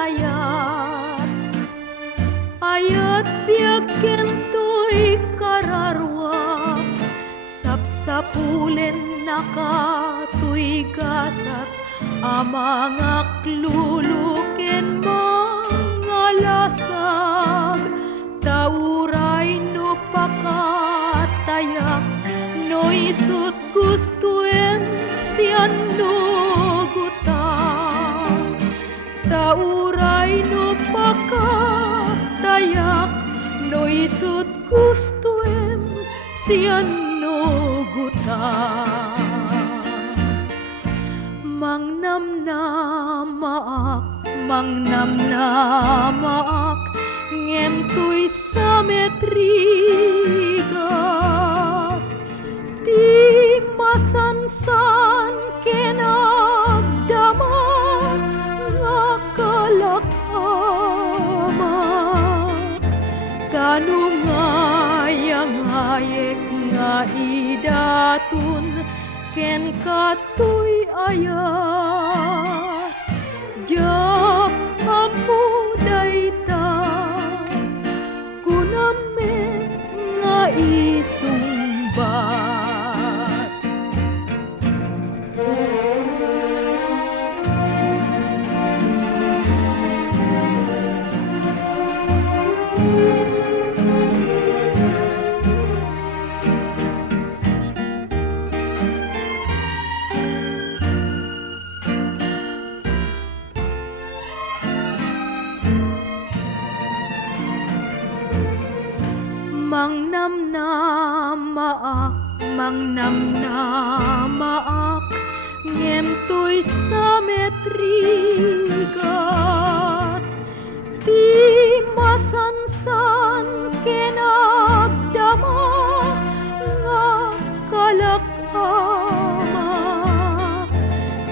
ayat ayat biag kento'y kararwa sapsapulen nakato'y gasak amang akluluken mga lasag tauray no pakatayak no isut gustuen sian no gutak tauray no pakatayak no isut gustuem sian no gutak mangnamnamaak ngem tuy sa metrigat ti masansan kenagdama nga kalakama tanungayangayek nga idatun ken katoy ayat jak ampo dayta kunamet nga isumbat mangnamnamaak ngem tuy sa metrigat ti masansan kenagdama nga kalakama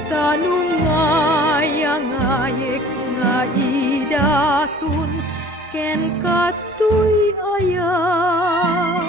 tanungayangayek nga idatun ken katoy ayat